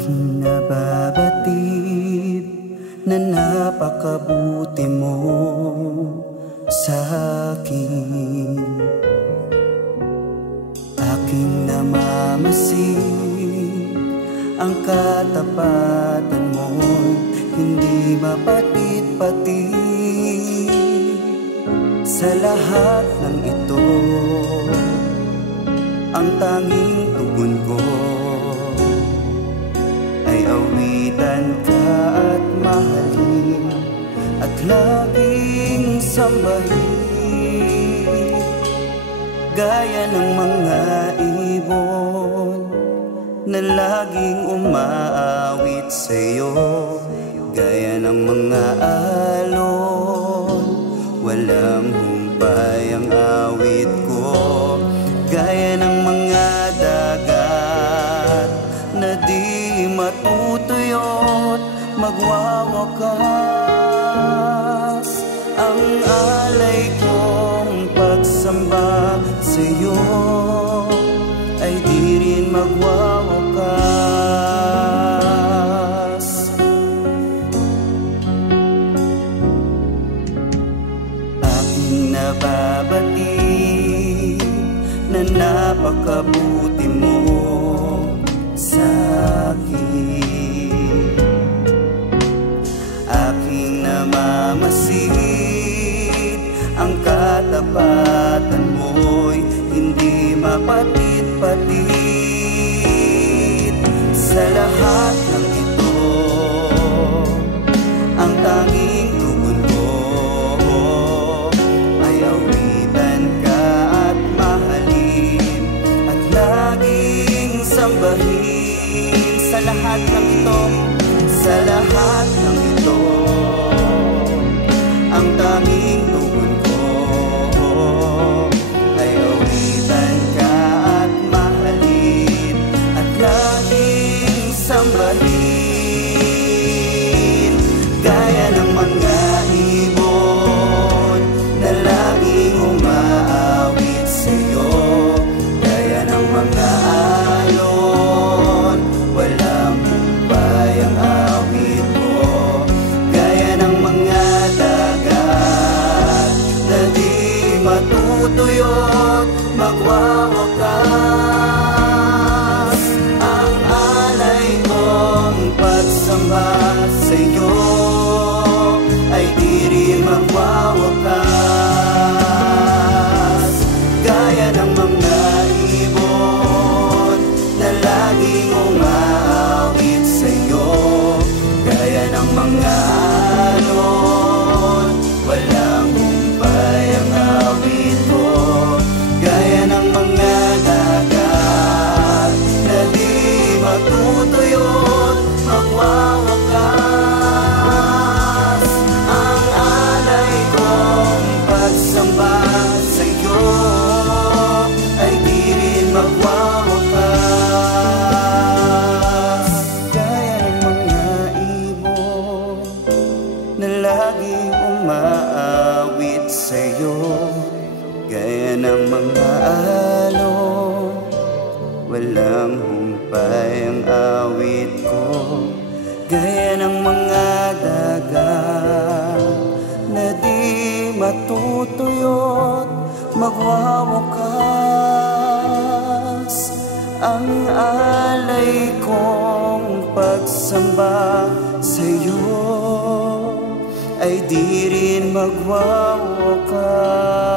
Aking nababatid na napakabuti mo sa akin. Aking namamasid ang katapatan mo'y hindi mapatid-patid. Sa lahat ng ito, ang tanging tugon ko ay awitan ka at mahalin at laging sambahin. Gaya ng mga ibon na laging umaawit sa'yo, gaya ng mga alon, walang humpay ang awit ko. Gaya ng mga dagat na di matutuyot, magwawakas ang alay kong pagsamba sa'yo ay di rin magwawakas. Aking nababatid na napakabuti mo sa akin. Aking namamasid ang katapatan mo'y hindi mapatid-patid. Sa lahat ng ito, ang tanging tugon ko ay awitan ka at mahalin at laging sambahin. Sa lahat ng ito, sa lahat ng ito, ang tanging tugon ko ay awitan ka at mahalin at laging sambahin. Gaya ng mga ibon na laging umaawit sa'yo, gaya ng mga alon, walang humpay ang awit ko. Gaya ng mga dagat na di matutuyot, magwawakas ang alay kong pagsamba sa'yo ay di rin magwawakas. Gaya ng mga ibon na laging umaawit sa'yo, gaya ng mga alon, walang humpay ang awit ko. Gaya ng mga dagat na di matutuyot, magwawakas ang alay kong pagsamba sa'yo ay di rin magwawakas. Gaya ng mga ibon na laging umaawit sa'yo, gaya ng mga alon, walang humpay ang awit ko. Gaya ng mga dagat na di matutuyot, magwawakas ang alay kong pagsamba sa'yo ay di rin magwawakas.